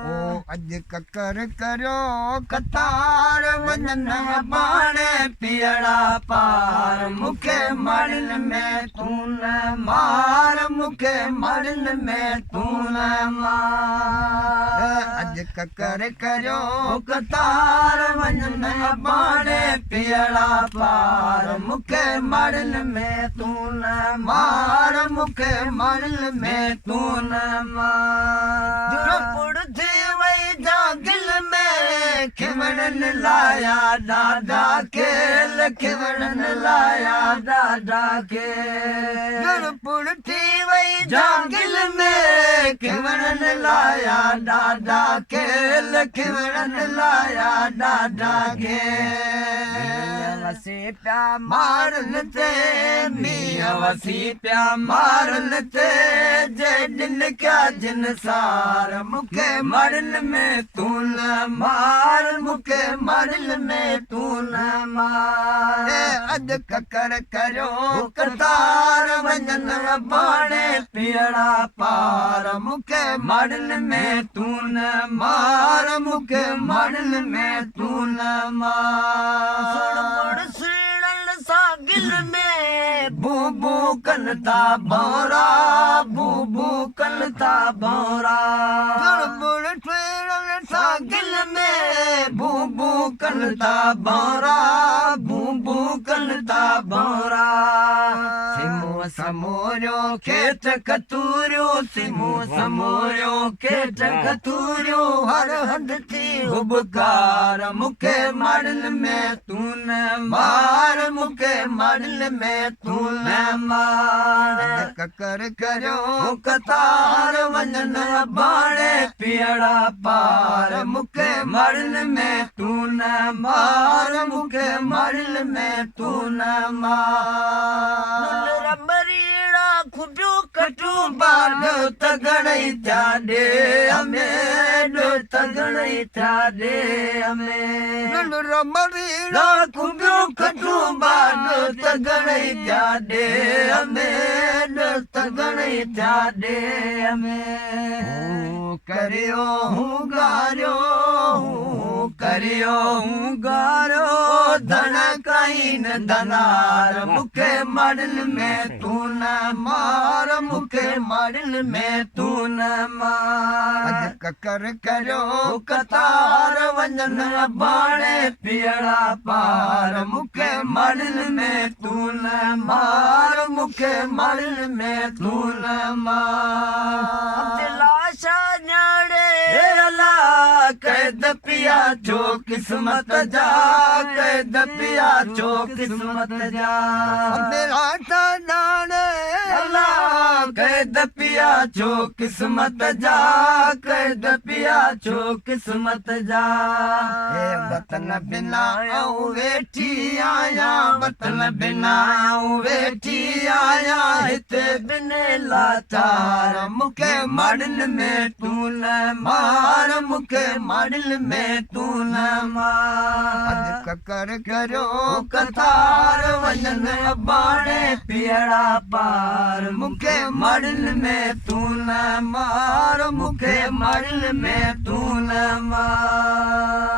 ओ अज ककर करो कतार वजन बाणे पियड़ा पार मुखे मड़न में तू न मार मुखे मड़न में तू न मार अज ककर करो कतार वजन बाणे पियड़ा पार मुखे मड़न में तू न मार मुखे मड़न में तू न मार थी वही जागिल में खिवड़न लाया दादा खेल खिवड़न लाया दादा के गुरपुर थी वही जागिल में खिवड़न लाया दादा खेल खिवड़न लाया दादा के वसी प्या मारन ते मियां वसी प्या मारन ते जैन क्या जिन सार मुखे मड़न में तू न मार मुखे मड़न में तू न मार अज ककर करो कतार वजन बाणे पियड़ा पार मुखे मड़न में तू न मार मुखे मड़न में तू न मार सागिल में बूबू कनता भौरा बूबू कनता भौरा बुड़ सागिल में बूबू कनता भौरा बूबू कनता भौरा सिमो समोरो खेत कतूरो सिमो समोरो खेत कतूरो हर हद थी हुबकार मुखे मड़न में तू न मार मुखे मड़न में तू न मार ककर करो कतार वजन बाणे पियड़ा पार मुखे मड़न में तू न मार मुखे मड़न में तू न मार रबरीड़ा खुजो कटू बाड तगड़ई चाडे हमें दो तगड़ई चाडे हमें रबरीड़ा खुजो कटू बाड तगड़ई चाडे हमें दो तगड़ई चाडे हमें करियो हूँ गारो करियो हूँ गारो धन कईन धनार मुखे मड़न में तू न मार मुखे मड़न में तू न मार ककर करो कतार वजन बाणे पियड़ा पार मुखे मड़न में तू न मार मुखे मड़न में तू न मार लाशा न्याड़े कैद पिया जो किस्मत जा कैद पिया जो किस्मत जा मेरा नाने अल्लाह कैद पिया जो किस्मत जा कैद पिया जो किस्मत जा वतन बिना आऊं वेठी आया वतन बिना आऊं वेठी आया हिते बिने लाचार मुखे मड़न में तू न मार मुखे मड़न में तू न मार ककर करो कतार वजन बाणे पियड़ा पार मुखे मड़न में तू न मार मुखे मड़न में तू न मार